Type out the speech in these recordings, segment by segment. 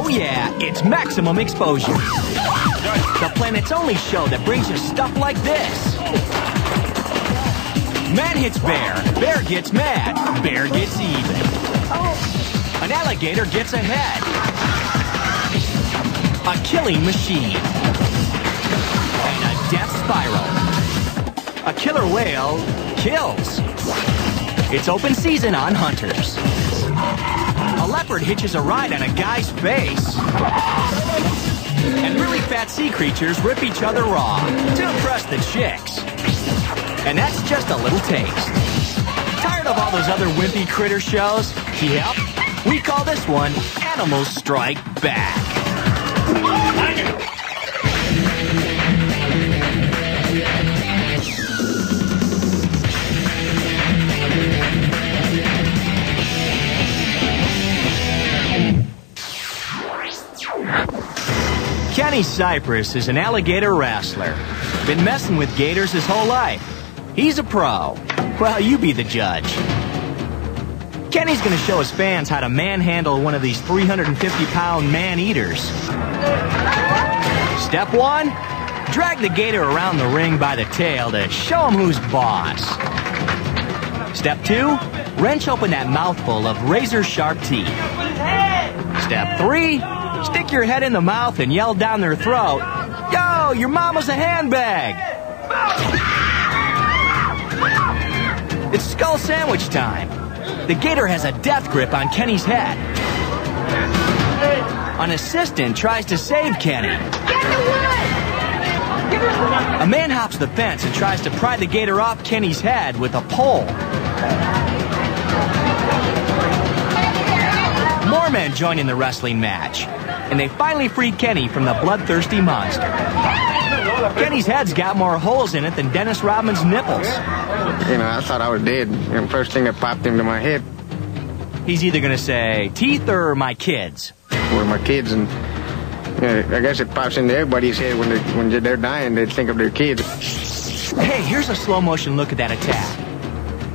Oh yeah, it's maximum exposure. The planet's only show that brings you stuff like this. Man hits bear, bear gets mad, bear gets even. An alligator gets ahead. A killing machine. And a death spiral. A killer whale kills. It's open season on hunters. A leopard hitches a ride on a guy's face. And really fat sea creatures rip each other raw to impress the chicks. And that's just a little taste. Tired of all those other wimpy critter shows? Yep. We call this one Animals Strike Back. Kenny Cypress is an alligator wrestler. Been messing with gators his whole life. He's a pro. Well, you be the judge. Kenny's gonna show his fans how to manhandle one of these 350-pound man-eaters. Step 1, drag the gator around the ring by the tail to show him who's boss. Step 2, wrench open that mouthful of razor-sharp teeth. Step 3, stick your head in the mouth and yell down their throat, "Yo, your mama's a handbag!" It's skull sandwich time. The gator has a death grip on Kenny's head. An assistant tries to save Kenny. A man hops the fence and tries to pry the gator off Kenny's head with a pole. More men join in the wrestling match, and they finally free Kenny from the bloodthirsty monster. Kenny's head's got more holes in it than Dennis Rodman's nipples. You know, I thought I was dead. And the first thing that popped into my head. He's either going to say, teeth or my kids. Were my kids, and I guess it pops into everybody's head when they're dying, they think of their kids. Hey, here's a slow motion look at that attack.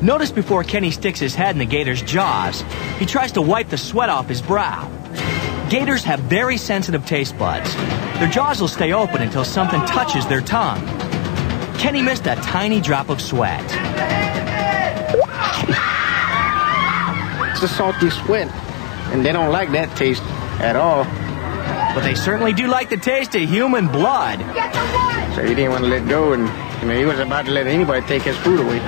Notice before Kenny sticks his head in the gator's jaws, he tries to wipe the sweat off his brow. Gators have very sensitive taste buds. Their jaws will stay open until something touches their tongue. Kenny missed a tiny drop of sweat. It's a salty sweat, and they don't like that taste at all. But they certainly do like the taste of human blood. So he didn't want to let go, and he was about to let anybody take his food away.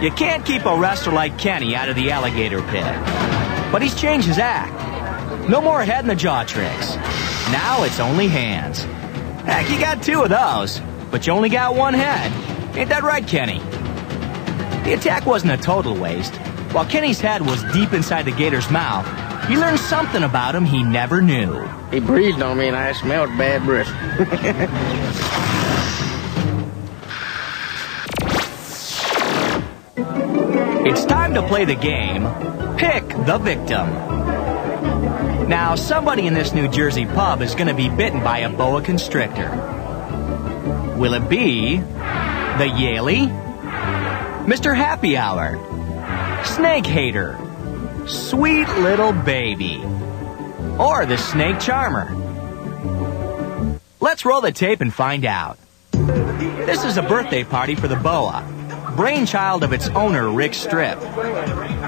You can't keep a wrestler like Kenny out of the alligator pit. But he's changed his act. No more head in the jaw tricks. Now it's only hands. Heck, you got 2 of those, but you only got 1 head. Ain't that right, Kenny? The attack wasn't a total waste. While Kenny's head was deep inside the gator's mouth, he learned something about him he never knew. He breathed on me, and I smelled bad breath. It's time to play the game, Pick the Victim. Now, somebody in this New Jersey pub is going to be bitten by a boa constrictor. Will it be the Yaley, Mr. Happy Hour, Snake Hater, Sweet Little Baby, or the Snake Charmer? Let's roll the tape and find out. This is a birthday party for the boa, brainchild of its owner, Rick Strip.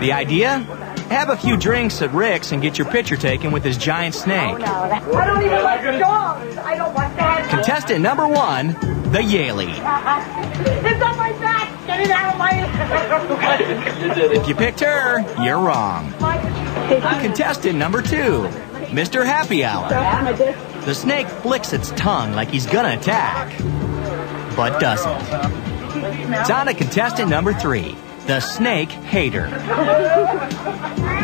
The idea? Have a few drinks at Rick's and get your picture taken with his giant snake. I don't even like dogs. I don't want that. Contestant number 1, the Yaley. It's on my back. Get it out of my... If you picked her, you're wrong. Contestant number 2, Mr. Happy Hour. The snake flicks its tongue like he's gonna attack, but doesn't. It's on to contestant number 3, the Snake Hater.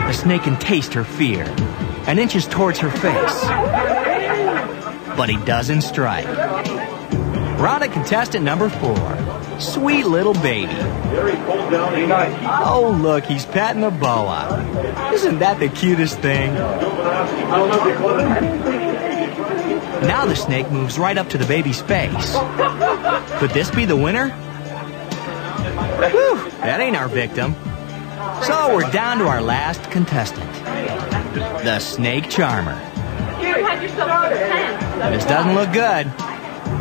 The snake can taste her fear and inches towards her face, but he doesn't strike. We're on to contestant number 4, Sweet Little Baby. Oh, look, he's patting the boa. Isn't that the cutest thing? Now the snake moves right up to the baby's face. Could this be the winner? Whew, that ain't our victim. So we're down to our last contestant, the Snake Charmer. This doesn't look good.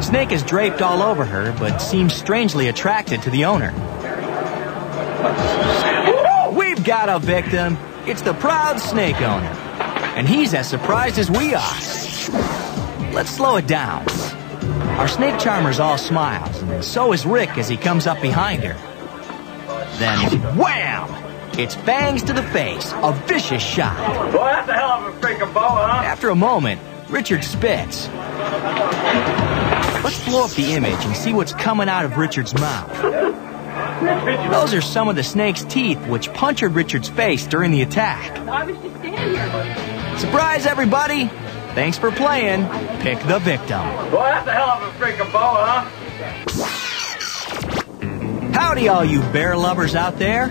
Snake is draped all over her, but seems strangely attracted to the owner. We've got a victim. It's the proud snake owner. And he's as surprised as we are. Let's slow it down. Our snake charmer's all smiles, and so is Rick as he comes up behind her. Then, wham! It's fangs to the face, a vicious shot. Boy, that's a hell of a freaking bow, huh? After a moment, Richard spits. Let's blow up the image and see what's coming out of Richard's mouth. Those are some of the snake's teeth which punctured Richard's face during the attack. Surprise, everybody! Thanks for playing. Pick the victim. Boy, that's a hell of a freaking bow, huh? Howdy, all you bear lovers out there.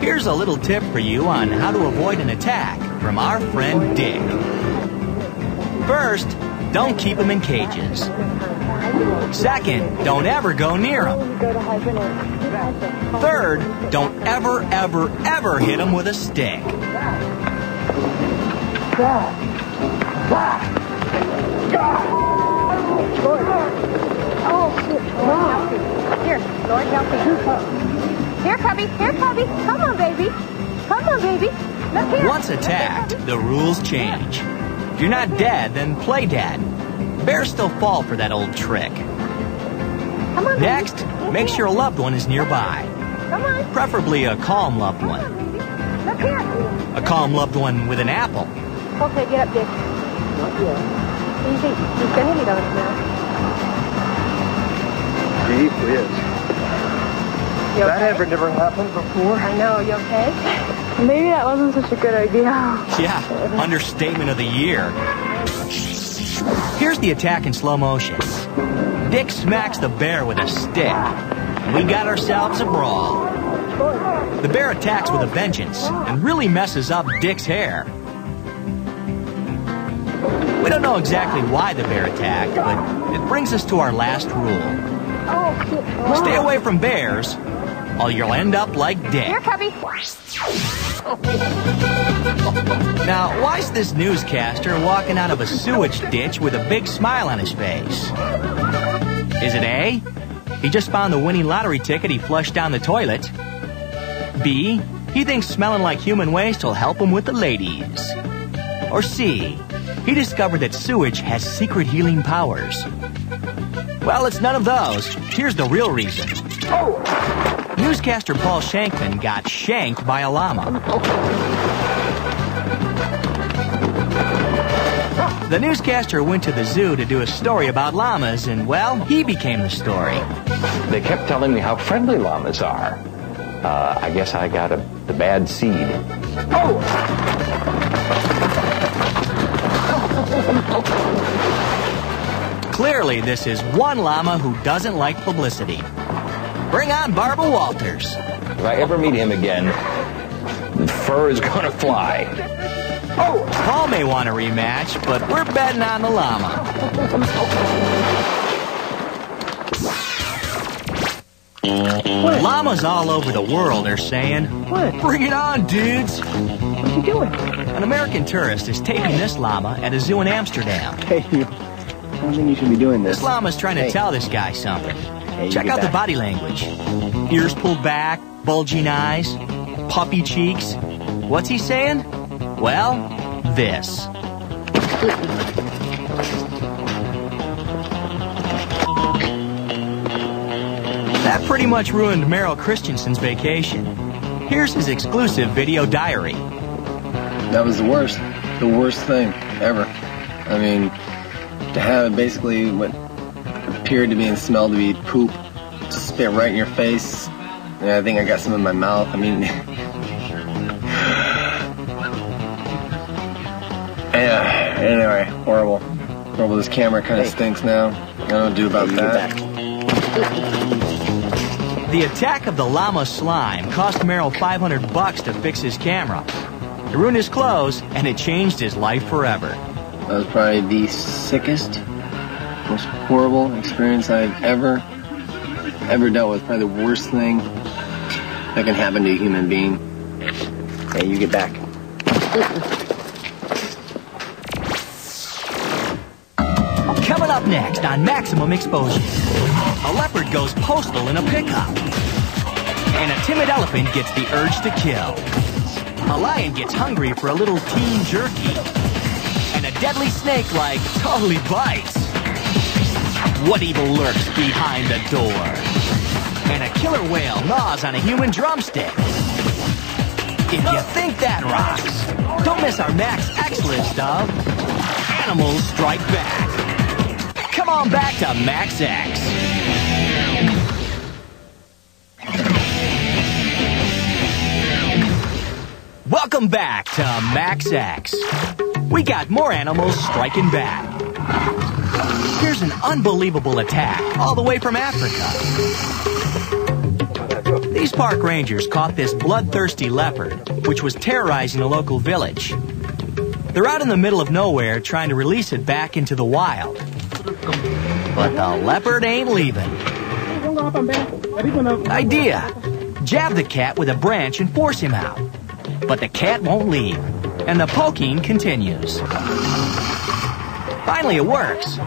Here's a little tip for you on how to avoid an attack from our friend Dick. First, don't keep them in cages. Second, don't ever go near them. Third, don't ever, ever, ever hit them with a stick. Here, Lord, help me. Here, Cubby. Here, Cubby. Come on, baby. Come on, baby. Look here. Once attacked, the rules change. If you're not dead, then play dead. Bears still fall for that old trick. Come on, Next, make sure a loved one is nearby. Come on. Preferably a calm loved one. Look here. A calm loved one with an apple. Okay, get up, Dick. Easy. He's gonna hit on us now. Gee whiz. You okay? That ever never happened before. I know. You okay? Maybe that wasn't such a good idea. Yeah, understatement of the year. Here's the attack in slow motion. Dick smacks the bear with a stick. And we got ourselves a brawl. The bear attacks with a vengeance and really messes up Dick's hair. We don't know exactly why the bear attacked, but it brings us to our last rule. Stay away from bears, or you'll end up like Dick. Here, Cubby. Now, why's this newscaster walking out of a sewage ditch with a big smile on his face? Is it A, he just found the winning lottery ticket he flushed down the toilet? B, he thinks smelling like human waste will help him with the ladies? Or C, he discovered that sewage has secret healing powers? Well, it's none of those. Here's the real reason. Newscaster Paul Shankman got shanked by a llama. The newscaster went to the zoo to do a story about llamas, and, well, he became the story. They kept telling me how friendly llamas are. I guess I got the bad seed. Clearly, this is one llama who doesn't like publicity. Bring on Barbara Walters. If I ever meet him again, the fur is gonna fly. Paul may want a rematch, but we're betting on the llama. Llamas all over the world are saying, "Bring it on, dudes." What you doing? An American tourist is taping this llama at a zoo in Amsterdam. Hey, you. I don't think you should be doing this. This llama's trying to tell this guy something. Hey, Check out the body language. Ears pulled back, bulging eyes, puffy cheeks. What's he saying? Well, this. That pretty much ruined Merrill Christensen's vacation. Here's his exclusive video diary. That was the worst thing ever. I mean, to have basically what appeared to be and smelled to be poop spit right in your face. And I think I got some in my mouth. I mean, yeah, anyway, horrible. Horrible. This camera kind of stinks now. I don't know what to do about that. The attack of the llama slime cost Merrill $500 to fix his camera. It ruined his clothes, and it changed his life forever. That was probably the sickest, most horrible experience I've ever dealt with. Probably the worst thing that can happen to a human being. Hey, you get back. Up next on Maximum Exposure, a leopard goes postal in a pickup. And a timid elephant gets the urge to kill. A lion gets hungry for a little teen jerky. And a deadly snake, like, totally bites. What evil lurks behind the door? And a killer whale gnaws on a human drumstick. If you think that rocks, don't miss our Max X list of Animals Strike Back. Come on back to Max X. Welcome back to Max X. We got more animals striking back. Here's an unbelievable attack all the way from Africa. These park rangers caught this bloodthirsty leopard, which was terrorizing a local village. They're out in the middle of nowhere trying to release it back into the wild. But the leopard ain't leaving. Idea. Jab the cat with a branch and force him out. But the cat won't leave, and the poking continues. Finally, it works.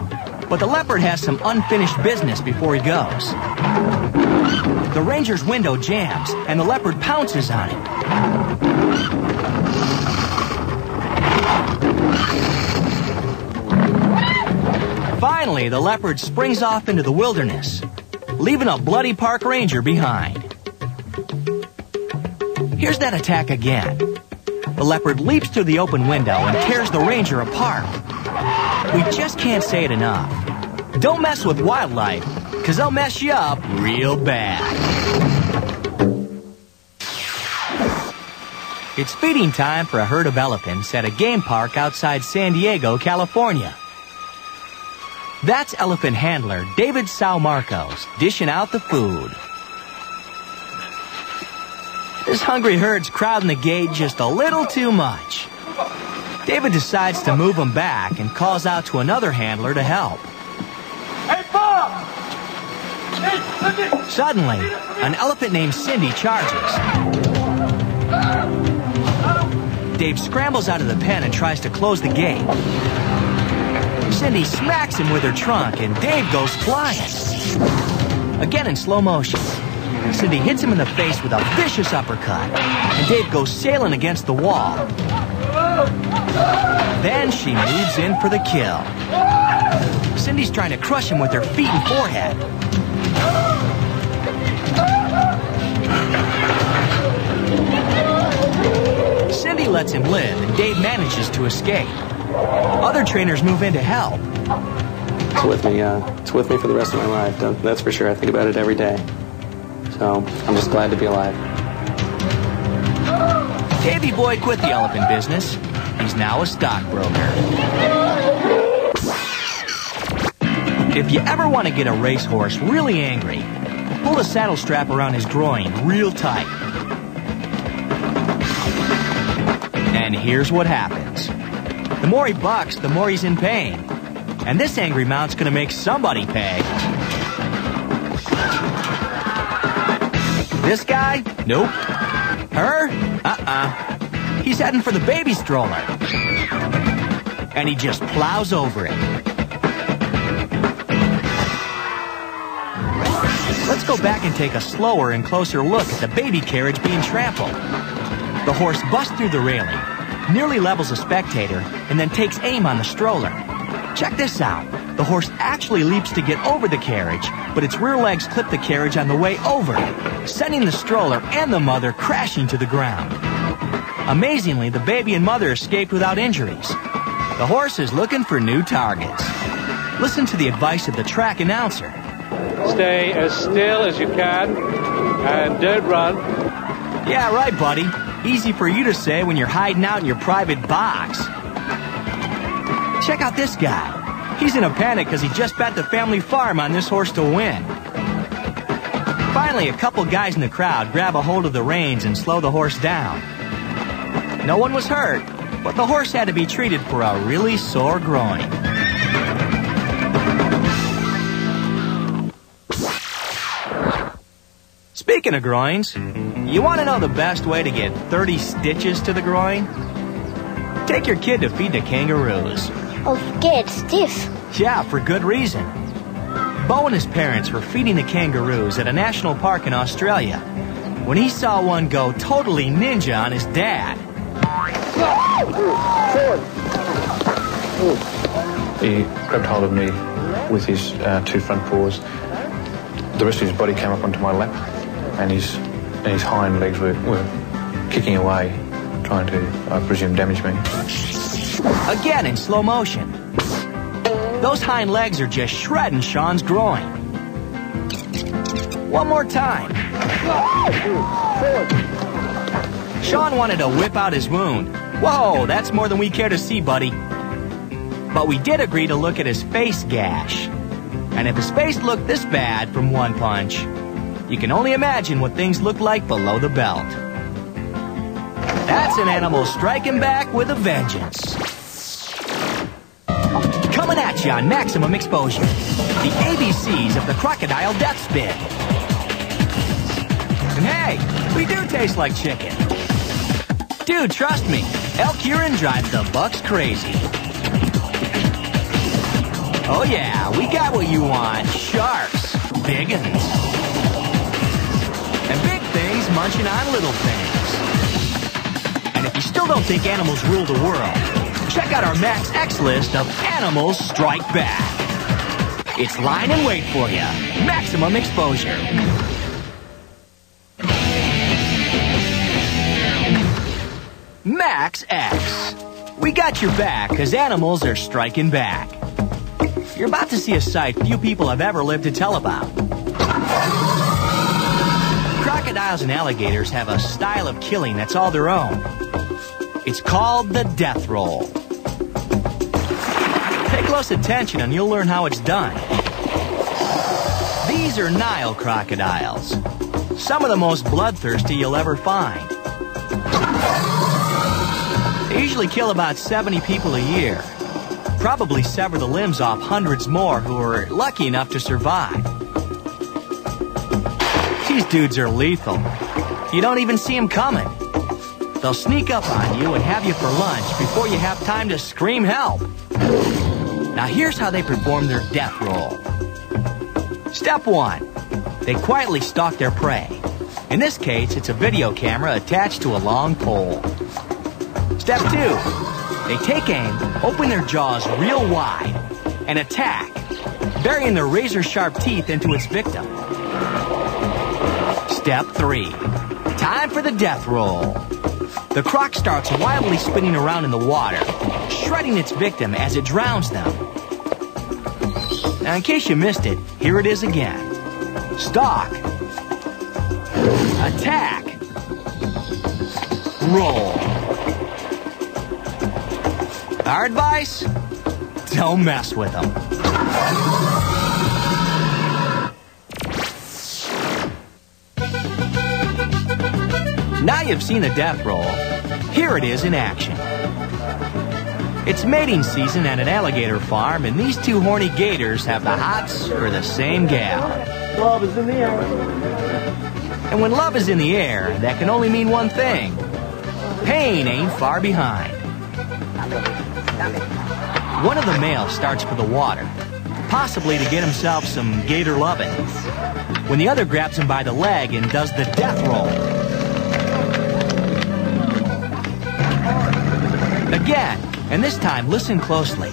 But the leopard has some unfinished business before he goes. The ranger's window jams, and the leopard pounces on it. Finally, the leopard springs off into the wilderness, leaving a bloody park ranger behind. Here's that attack again. The leopard leaps through the open window and tears the ranger apart. We just can't say it enough. Don't mess with wildlife, because they'll mess you up real bad. It's feeding time for a herd of elephants at a game park outside San Diego, California. That's elephant handler David Marcos dishing out the food. This hungry herd's crowding the gate just a little too much. David decides to move them back and calls out to another handler to help. Hey, Bob! Suddenly, an elephant named Cindy charges. Dave scrambles out of the pen and tries to close the gate. Cindy smacks him with her trunk, and Dave goes flying. Again in slow motion. Cindy hits him in the face with a vicious uppercut, and Dave goes sailing against the wall. Then she moves in for the kill. Cindy's trying to crush him with her feet and forehead. Cindy lets him live, and Dave manages to escape. Other trainers move in to help. It's with me. It's with me for the rest of my life. That's for sure. I think about it every day. So I'm just glad to be alive. Davey Boy quit the elephant business. He's now a stockbroker. If you ever want to get a racehorse really angry, pull the saddle strap around his groin real tight. And here's what happens. The more he bucks, the more he's in pain. And this angry mount's gonna make somebody pay. This guy? Nope. Her? He's heading for the baby stroller. And he just plows over it. Let's go back and take a slower and closer look at the baby carriage being trampled. The horse busts through the railing, nearly levels a spectator, and then takes aim on the stroller. Check this out. The horse actually leaps to get over the carriage, but its rear legs clip the carriage on the way over, sending the stroller and the mother crashing to the ground. Amazingly, the baby and mother escaped without injuries. The horse is looking for new targets. Listen to the advice of the track announcer. Stay as still as you can and don't run. Yeah, right, buddy. Easy for you to say when you're hiding out in your private box. Check out this guy. He's in a panic because he just bet the family farm on this horse to win. Finally, a couple guys in the crowd grab a hold of the reins and slow the horse down. No one was hurt, but the horse had to be treated for a really sore groin. Speaking of groins, you want to know the best way to get 30 stitches to the groin? Take your kid to feed the kangaroos. Oh, scared stiff. Yeah, for good reason. Bo and his parents were feeding the kangaroos at a national park in Australia when he saw one go totally ninja on his dad. He grabbed hold of me with his 2 front paws. The rest of his body came up onto my lap, and his hind legs were kicking away, trying to, I presume, damage me. Again in slow motion. Those hind legs are just shredding Sean's groin. One more time. Sean wanted to whip out his wound. Whoa, that's more than we care to see, buddy. But we did agree to look at his face gash. And if his face looked this bad from one punch, you can only imagine what things look like below the belt. That's an animal striking back with a vengeance. Coming at you on maximum exposure. The ABCs of the crocodile death spin. And hey, we do taste like chicken. Dude, trust me, elk urine drives the bucks crazy. Oh yeah, we got what you want. Sharks, big uns. And big things munching on little things. And if you still don't think animals rule the world, check out our Max X list of Animals Strike Back. It's lying in wait for you. Maximum exposure. Max X. We got your back because animals are striking back. You're about to see a sight few people have ever lived to tell about. Crocodiles and alligators have a style of killing that's all their own. It's called the death roll. Pay close attention and you'll learn how it's done. These are Nile crocodiles. Some of the most bloodthirsty you'll ever find. They usually kill about 70 people a year. Probably sever the limbs off hundreds more who are lucky enough to survive. These dudes are lethal. You don't even see them coming. They'll sneak up on you and have you for lunch before you have time to scream help. Now here's how they perform their death roll. Step 1. They quietly stalk their prey. In this case, it's a video camera attached to a long pole. Step 2. They take aim, open their jaws real wide, and attack, burying their razor-sharp teeth into its victim. Step 3. Time for the death roll. The croc starts wildly spinning around in the water, shredding its victim as it drowns them. Now, in case you missed it, here it is again. Stalk. Attack. Roll. Our advice? Don't mess with them. Now you've seen the death roll. Here it is in action. It's mating season at an alligator farm, and these two horny gators have the hots for the same gal. Love is in the air. And when love is in the air, that can only mean one thing. Pain ain't far behind. One of the males starts for the water, possibly to get himself some gator lovin', when the other grabs him by the leg and does the death roll. Again, and this time listen closely.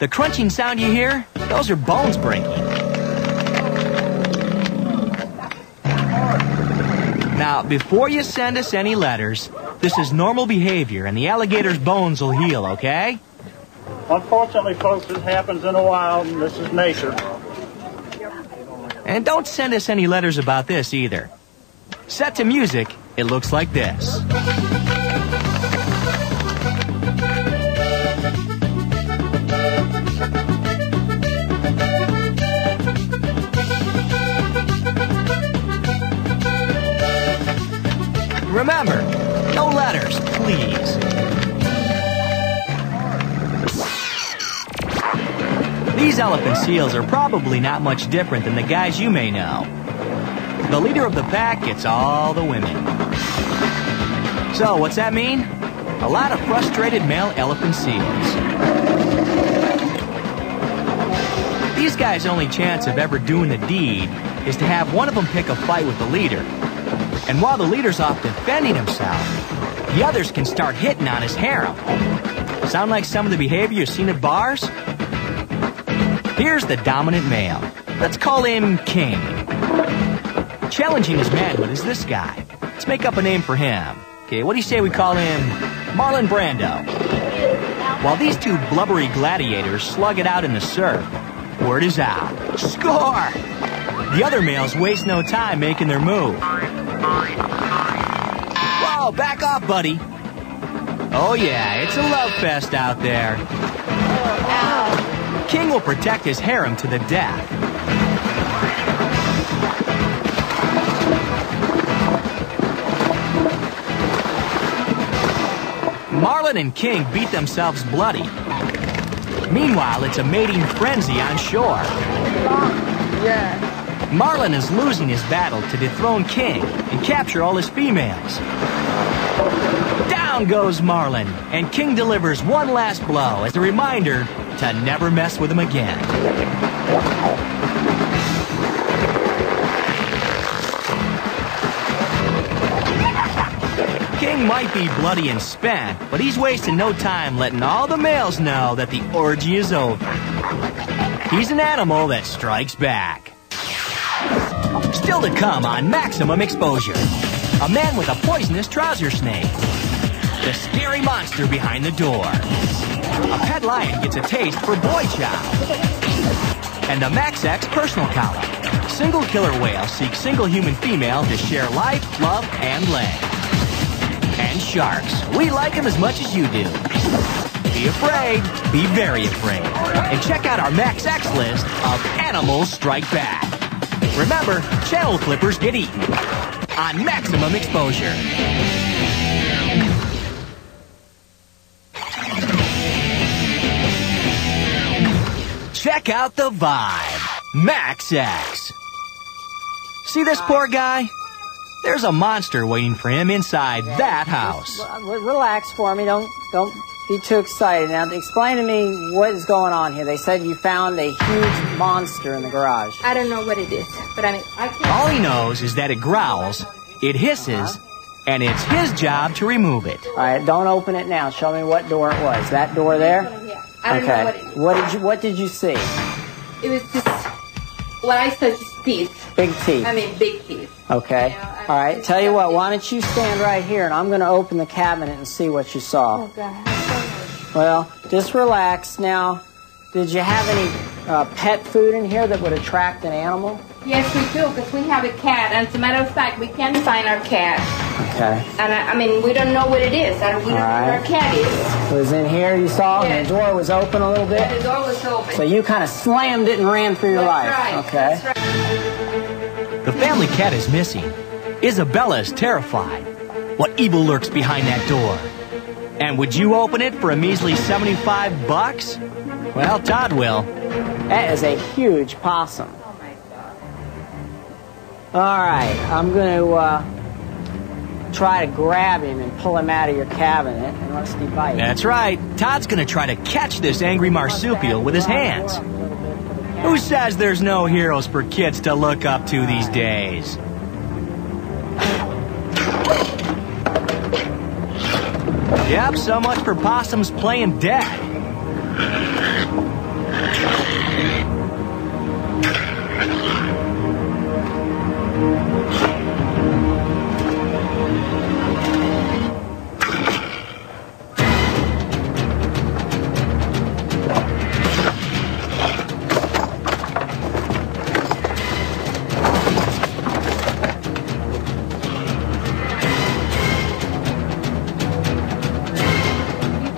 The crunching sound you hear, those are bones breaking. Now, before you send us any letters, this is normal behavior and the alligator's bones will heal, okay? Unfortunately, folks, this happens in the wild, and this is nature. And don't send us any letters about this either. Set to music, it looks like this. Remember, no letters, please. These elephant seals are probably not much different than the guys you may know. The leader of the pack gets all the women. So, what's that mean? A lot of frustrated male elephant seals. These guys' only chance of ever doing the deed is to have one of them pick a fight with the leader. And while the leader's off defending himself, the others can start hitting on his harem. Sound like some of the behavior you've seen at bars? Here's the dominant male. Let's call him King. Challenging his manhood is this guy. Let's make up a name for him. Okay, what do you say we call him Marlon Brando? While these two blubbery gladiators slug it out in the surf, word is out. Score! The other males waste no time making their move. Whoa, back off, buddy. Oh yeah, it's a love fest out there. King will protect his harem to the death. Marlon and King beat themselves bloody. Meanwhile, it's a mating frenzy on shore. Yeah. Marlon is losing his battle to dethrone King and capture all his females. Down goes Marlon, and King delivers one last blow as a reminder to never mess with him again. King might be bloody and spent, but he's wasting no time letting all the males know that the orgy is over. He's an animal that strikes back. Still to come on Maximum Exposure. A man with a poisonous trouser snake. The scary monster behind the door. A pet lion gets a taste for boy chow. And the Max X personal collar. Single killer whale seeks single human female to share life, love, and leg. And sharks. We like them as much as you do. Be afraid. Be very afraid. And check out our Max X list of Animals Strike Back. Remember, channel flippers get eaten on Maximum Exposure. Check out the vibe. Max X. See this poor guy? There's a monster waiting for him inside that house. Relax for me. Don't be too excited. Now, explain to me what is going on here. They said you found a huge monster in the garage. I don't know what it is, but I mean, I can't... All he knows is that it growls, it hisses, and it's his job to remove it. All right, don't open it now. Show me what door it was. That door there? I don't know what it is. What did you see? It was just... What I saw, just teeth. Big teeth. I mean, big teeth. Okay. You know, all right, tell you what, why don't you stand right here, and I'm going to open the cabinet and see what you saw. Oh, God. Well, just relax. Now, did you have any pet food in here that would attract an animal? Yes, we do, because we have a cat. And as a matter of fact, we can't find our cat. Okay. And I mean, we don't know what it is. And we don't know where our cat is. It was in here, you saw? Yes. And the door was open a little bit? Yeah, the door was open. So you kind of slammed it and ran for your life. Right. Okay. That's right. The family cat is missing. Isabella is terrified. What evil lurks behind that door? And would you open it for a measly $75? Well, Todd will. That is a huge possum. Oh, my God. All right, I'm going to try to grab him and pull him out of your cabinet unless he bites. That's right. Todd's going to try to catch this angry marsupial with his hands. Who says there's no heroes for kids to look up to these days? Yep, so much for possums playing dead.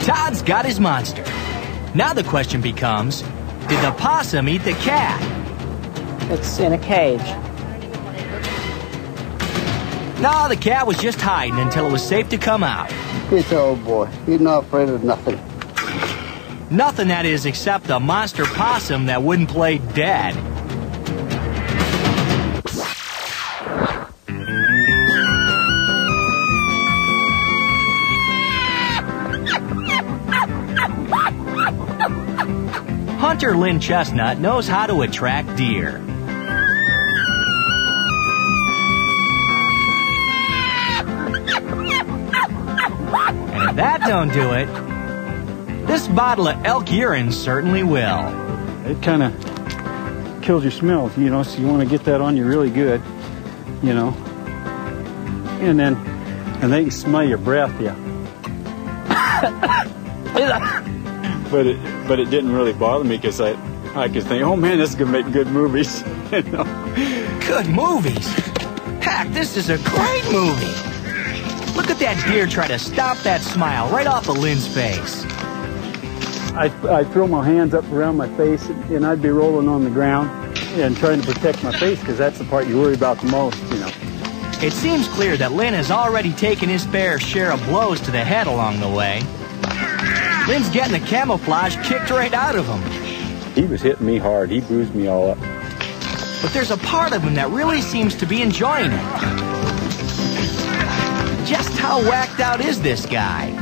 Todd's got his monster. Now the question becomes, did the possum eat the cat? It's in a cage. No, the cat was just hiding until it was safe to come out. This old boy, he's not afraid of nothing. Nothing, that is, except a monster possum that wouldn't play dead. Hunter Lynn Chestnut knows how to attract deer. And if that don't do it, this bottle of elk urine certainly will. It kind of kills your smells, you know, so you want to get that on you really good, you know. And they can smell your breath, yeah. But it didn't really bother me because I could think, oh man, this is gonna make good movies. You know? Good movies? Heck, this is a great movie. Look at that deer try to stomp that smile right off of Lynn's face. I'd throw my hands up around my face and I'd be rolling on the ground and trying to protect my face because that's the part you worry about the most, you know. It seems clear that Lynn has already taken his fair share of blows to the head along the way. Lynn's getting the camouflage kicked right out of him. He was hitting me hard. He bruised me all up. But there's a part of him that really seems to be enjoying it. Just how whacked out is this guy?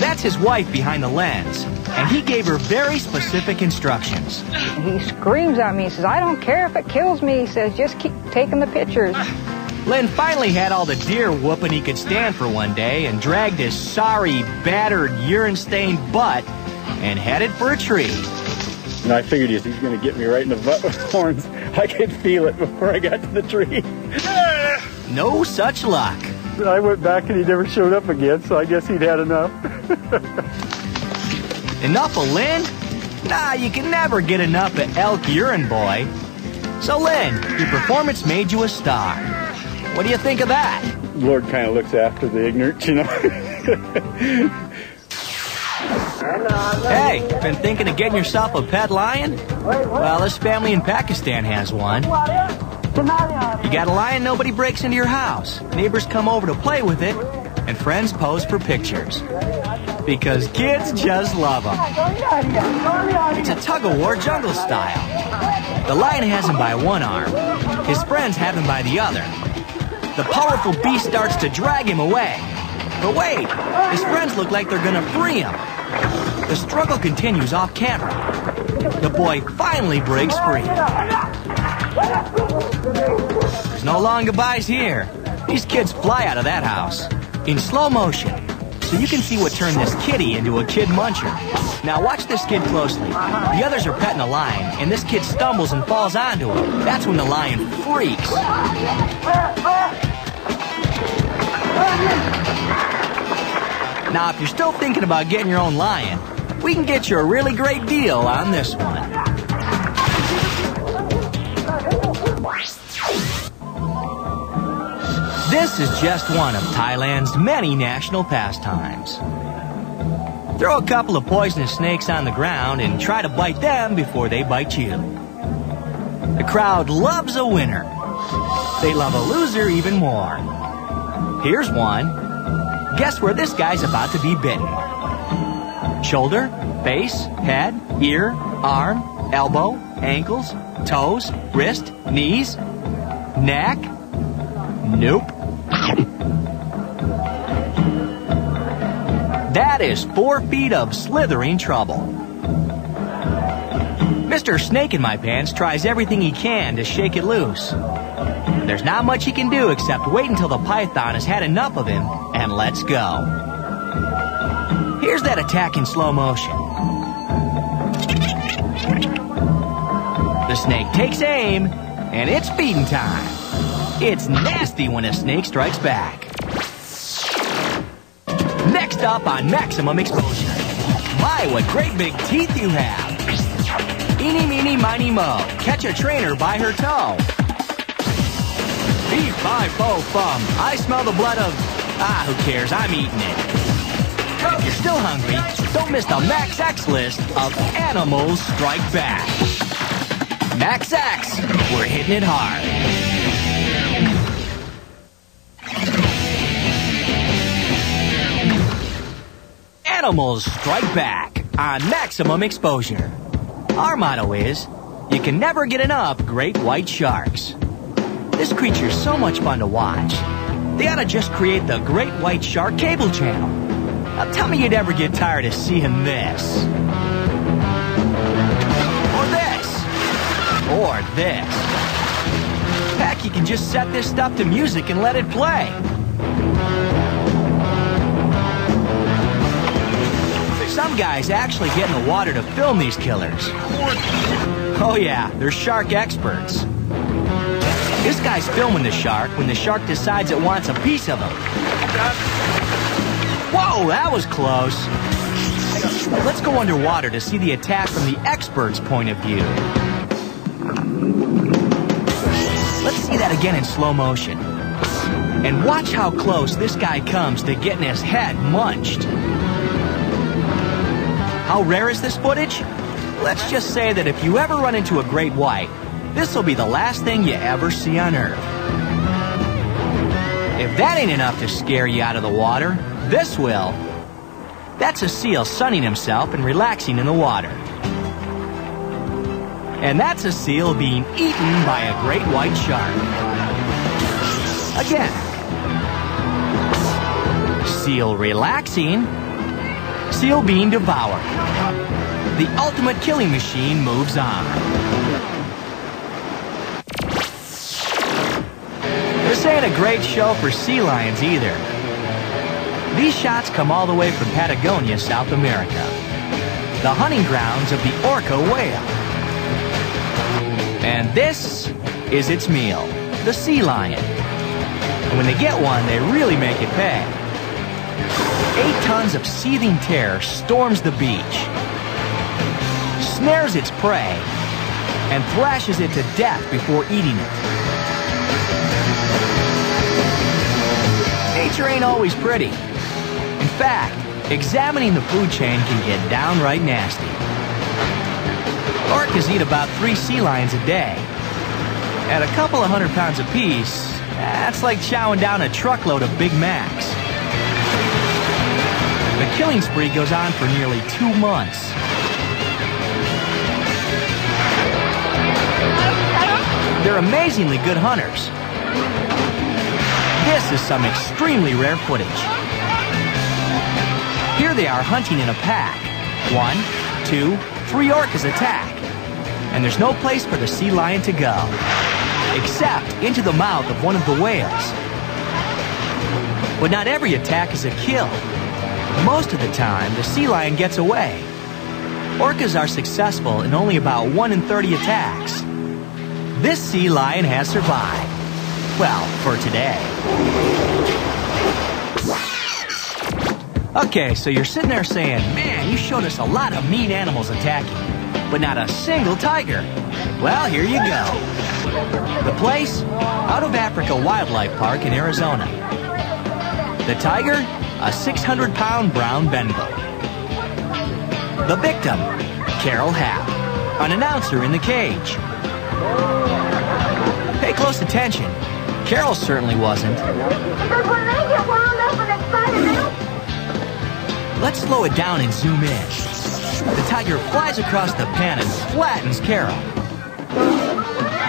That's his wife behind the lens, and he gave her very specific instructions. He screams at me. He says, I don't care if it kills me. He says, just keep taking the pictures. Lynn finally had all the deer whooping he could stand for one day and dragged his sorry, battered, urine-stained butt and headed for a tree. And I figured he's going to get me right in the butt with horns. I could feel it before I got to the tree. No such luck. I went back and he never showed up again, so I guess he'd had enough. Enough of Lynn? Nah, you can never get enough of Elk Urine Boy. So Lynn, your performance made you a star. What do you think of that? The Lord kind of looks after the ignorant, you know. Hey, been thinking of getting yourself a pet lion? Well, this family in Pakistan has one. You got a lion, nobody breaks into your house. Neighbors come over to play with it, and friends pose for pictures. Because kids just love them. It's a tug-of-war jungle style. The lion has him by one arm. His friends have him by the other. The powerful beast starts to drag him away. But wait, his friends look like they're gonna free him. The struggle continues off camera. The boy finally breaks free. There's no long goodbyes here. These kids fly out of that house in slow motion, so you can see what turned this kitty into a kid muncher. Now watch this kid closely. The others are petting a lion, and this kid stumbles and falls onto him. That's when the lion freaks. Now, if you're still thinking about getting your own lion, we can get you a really great deal on this one. This is just one of Thailand's many national pastimes. Throw a couple of poisonous snakes on the ground and try to bite them before they bite you. The crowd loves a winner. They love a loser even more. Here's one. Guess where this guy's about to be bitten? Shoulder, face, head, ear, arm, elbow, ankles, toes, wrist, knees, neck? Nope. That is 4 feet of slithering trouble. Mr. Snake in My Pants tries everything he can to shake it loose. There's not much he can do except wait until the python has had enough of him and lets go. Here's that attack in slow motion. The snake takes aim, and it's feeding time. It's nasty when a snake strikes back. Next up on Maximum Exposure. My, what great big teeth you have. Eeny, meeny, miny, mo. Catch a trainer by her toe. Beef, fi, fo, fum. I smell the blood of... who cares? I'm eating it. If you're still hungry, don't miss the Max X list of Animals Strike Back. Max X, we're hitting it hard. Animals Strike Back on Maximum Exposure. Our motto is, you can never get enough great white sharks. This creature's so much fun to watch. They ought to just create the Great White Shark Cable Channel. Now tell me you'd ever get tired of seeing this. Or this. Or this. Heck, you can just set this stuff to music and let it play. Some guys actually get in the water to film these killers. Oh yeah, they're shark experts. This guy's filming the shark when the shark decides it wants a piece of him. Whoa, that was close. Let's go underwater to see the attack from the expert's point of view. Let's see that again in slow motion. And watch how close this guy comes to getting his head munched. How rare is this footage? Let's just say that if you ever run into a great white, this will be the last thing you ever see on Earth. If that ain't enough to scare you out of the water, this will. That's a seal sunning himself and relaxing in the water. And that's a seal being eaten by a great white shark. Again. Seal relaxing. Seal being devoured. The ultimate killing machine moves on. This ain't a great show for sea lions either. These shots come all the way from Patagonia, South America, the hunting grounds of the orca whale. And this is its meal, the sea lion. And when they get one, they really make it pay. 8 tons of seething terror storms the beach, snares its prey, and thrashes it to death before eating it. Nature ain't always pretty. In fact, examining the food chain can get downright nasty. Orcas eat about 3 sea lions a day. At a couple of 100 pounds apiece, that's like chowing down a truckload of Big Macs. The killing spree goes on for nearly 2 months. They're amazingly good hunters. This is some extremely rare footage. Here they are hunting in a pack. 1, 2, 3 orcas attack. And there's no place for the sea lion to go, except into the mouth of one of the whales. But not every attack is a kill. Most of the time, the sea lion gets away. Orcas are successful in only about 1 in 30 attacks. This sea lion has survived. Well, for today. Okay, so you're sitting there saying, man, you showed us a lot of mean animals attacking, but not a single tiger. Well, here you go. The place? Out of Africa Wildlife Park in Arizona. The tiger? A 600-pound brown Bengal. The victim? Carol Happ, an announcer in the cage. Pay close attention. Carol certainly wasn't. Let's slow it down and zoom in. The tiger flies across the pen and flattens Carol.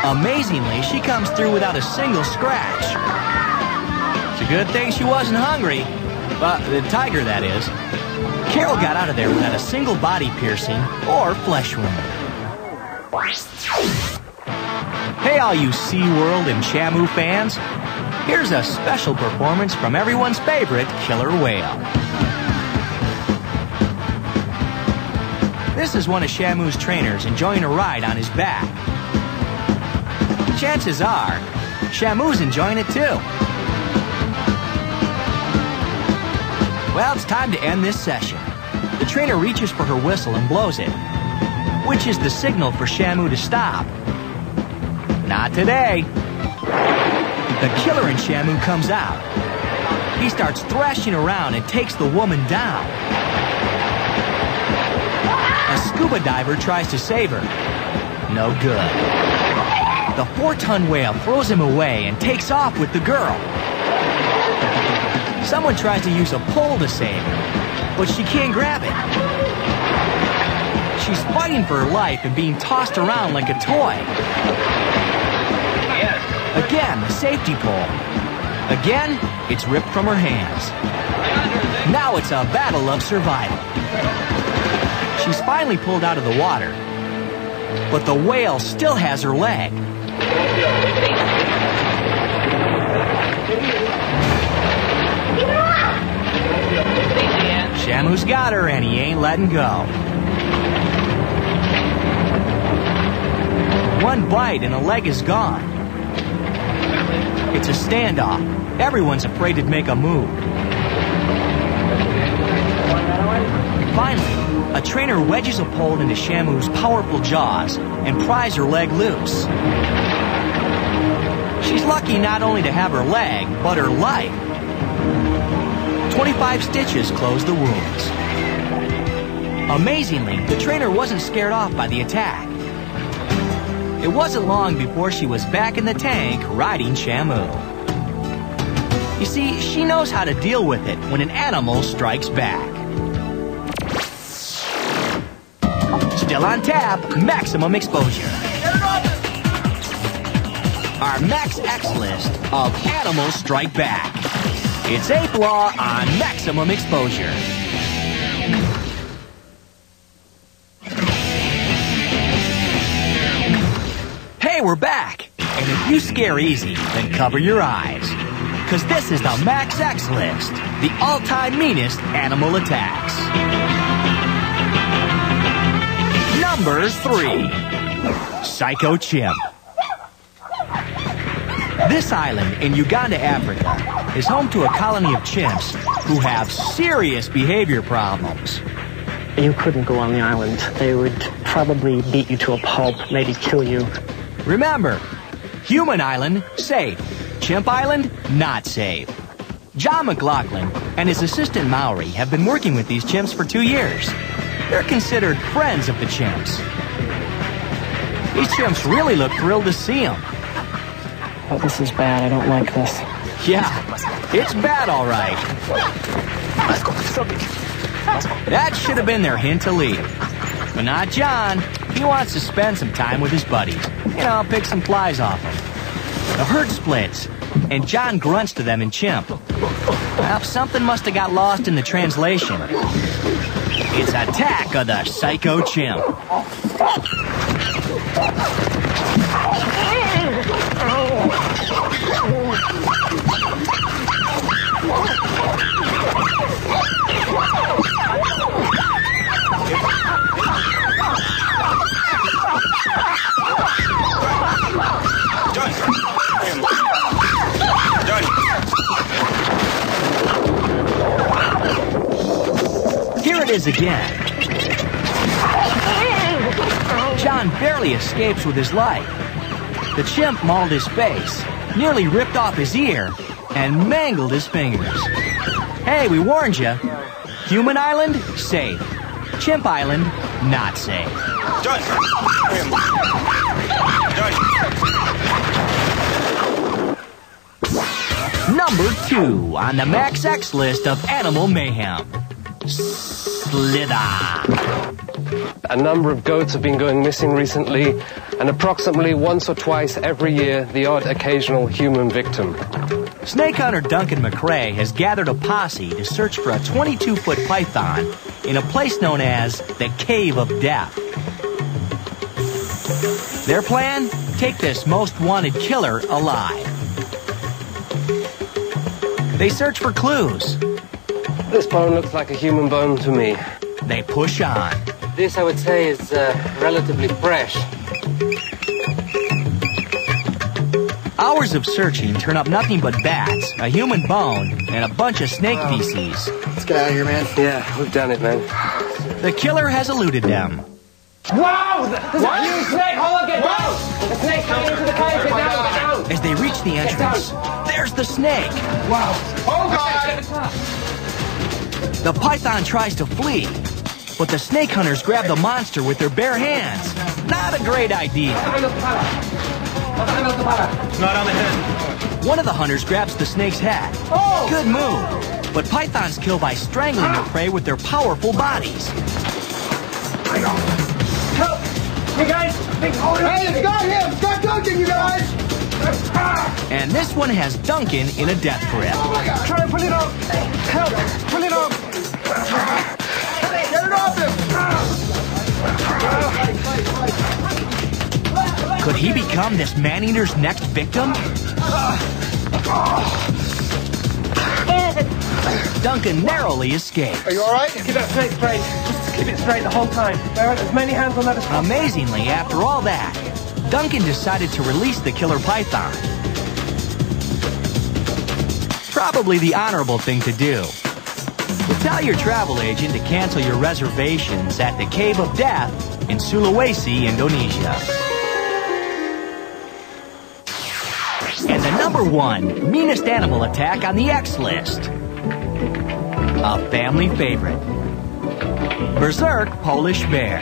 Amazingly, she comes through without a single scratch. It's a good thing she wasn't hungry. The tiger, that is. Carol got out of there without a single body piercing or flesh wound. Hey, all you SeaWorld and Shamu fans. Here's a special performance from everyone's favorite killer whale. This is one of Shamu's trainers enjoying a ride on his back. Chances are, Shamu's enjoying it too. Well, it's time to end this session. The trainer reaches for her whistle and blows it, which is the signal for Shamu to stop. Not today. The killer in Shamu comes out. He starts thrashing around and takes the woman down. A scuba diver tries to save her. No good. The 4-ton whale throws him away and takes off with the girl. Someone tries to use a pole to save her, but she can't grab it. She's fighting for her life and being tossed around like a toy. Again, the safety pole. Again, it's ripped from her hands. Now it's a battle of survival. She's finally pulled out of the water, but the whale still has her leg. Shamu's got her, and he ain't letting go. One bite and a leg is gone. It's a standoff. Everyone's afraid to make a move. Finally, a trainer wedges a pole into Shamu's powerful jaws and pries her leg loose. She's lucky not only to have her leg, but her life. 25 stitches close the wounds. Amazingly, the trainer wasn't scared off by the attack. It wasn't long before she was back in the tank riding Shamu. You see, she knows how to deal with it when an animal strikes back. Still on tap, maximum exposure. Our Max X list of animals strike back. It's 8th Law on maximum exposure. Hey, we're back. And if you scare easy, then cover your eyes. Because this is the Max X list, the all-time meanest animal attacks. Number 3, Psycho Chimp. This island in Uganda, Africa, is home to a colony of chimps who have serious behavior problems. You couldn't go on the island. They would probably beat you to a pulp, maybe kill you. Remember, Human Island, safe. Chimp Island, not safe. John McLaughlin and his assistant Maury have been working with these chimps for 2 years. They're considered friends of the chimps. These chimps really look thrilled to see them. Oh, this is bad. I don't like this. Yeah, it's bad, all right. That should have been their hint to leave. But not John. He wants to spend some time with his buddies. You know, pick some flies off them. The herd splits, and John grunts to them in chimp. Well, something must have got lost in the translation. It's Attack of the Psycho Chimp. Here it is again. John barely escapes with his life. The chimp mauled his face, nearly ripped off his ear, and mangled his fingers. Hey, we warned you. Human Island, safe. Chimp Island, not safe. Done. Number 2 on the Max X list of animal mayhem. Slither. A number of goats have been going missing recently, and approximately once or twice every year, the odd occasional human victim. Snake hunter Duncan McRae has gathered a posse to search for a 22-foot python in a place known as the Cave of Death. Their plan? Take this most wanted killer alive. They search for clues. This bone looks like a human bone to me. They push on. This, I would say, is relatively fresh. Hours of searching turn up nothing but bats, a human bone, and a bunch of snake feces. Let's get out of here, man. Yeah, we've done it, man. The killer has eluded them. Whoa! There's a huge snake! Hold on, get down! The snake's coming into the cave, get down! As they reach the entrance, there's the snake. Wow. Oh, God! The python tries to flee, but the snake hunters grab the monster with their bare hands. Not a great idea. Not on the head. One of the hunters grabs the snake's head. Oh! Good move. But pythons kill by strangling their prey with their powerful bodies. Help! You guys! Hey, it's got him! It's got Duncan, you guys! And this one has Duncan in a death grip. Try and pull it up. Help. Pull it up. Get it off him. Could he become this man-eater's next victim? Duncan narrowly escapes. Are you all right? Keep that snake straight. Just keep it straight the whole time. There are as many hands on that as possible. Amazingly, after all that, Duncan decided to release the killer python. Probably the honorable thing to do. But tell your travel agent to cancel your reservations at the Cave of Death in Sulawesi, Indonesia. And the #1 meanest animal attack on the X list. A family favorite. Berserk Polish bear.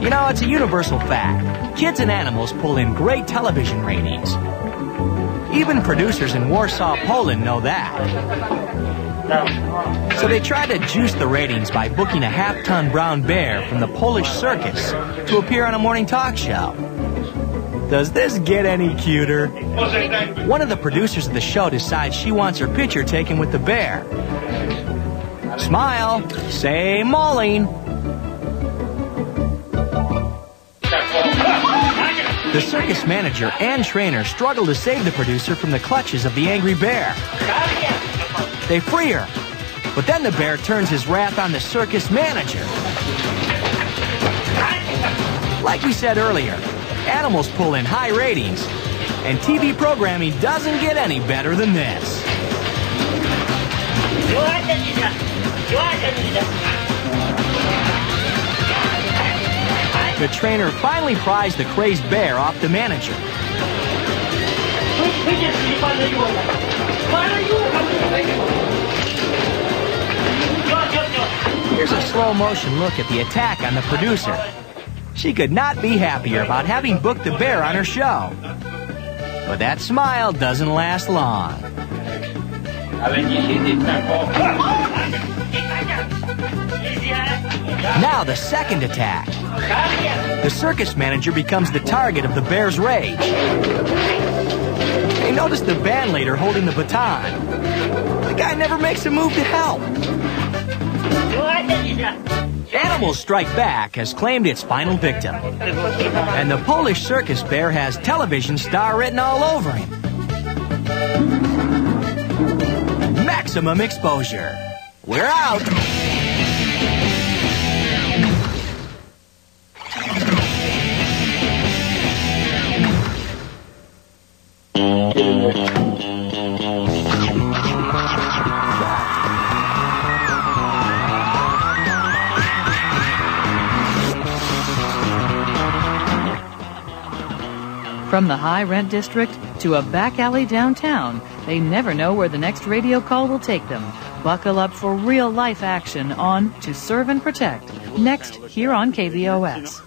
You know, it's a universal fact. Kids and animals pull in great television ratings. Even producers in Warsaw, Poland know that. So they try to juice the ratings by booking a half-ton brown bear from the Polish circus to appear on a morning talk show. Does this get any cuter? One of the producers of the show decides she wants her picture taken with the bear. Smile, say mauling. The circus manager and trainer struggle to save the producer from the clutches of the angry bear. They free her, but then the bear turns his wrath on the circus manager. Like we said earlier, animals pull in high ratings, and TV programming doesn't get any better than this. The trainer finally pries the crazed bear off the manager. Here's a slow-motion look at the attack on the producer. She could not be happier about having booked the bear on her show. But that smile doesn't last long. Now the second attack. The circus manager becomes the target of the bear's rage. They notice the band leader holding the baton. The guy never makes a move to help. Animals Strike Back has claimed its final victim. And the Polish circus bear has television star written all over him. Maximum exposure. We're out. From the high-rent district to a back alley downtown, they never know where the next radio call will take them. Buckle up for real-life action on To Serve and Protect, next here on KVOS.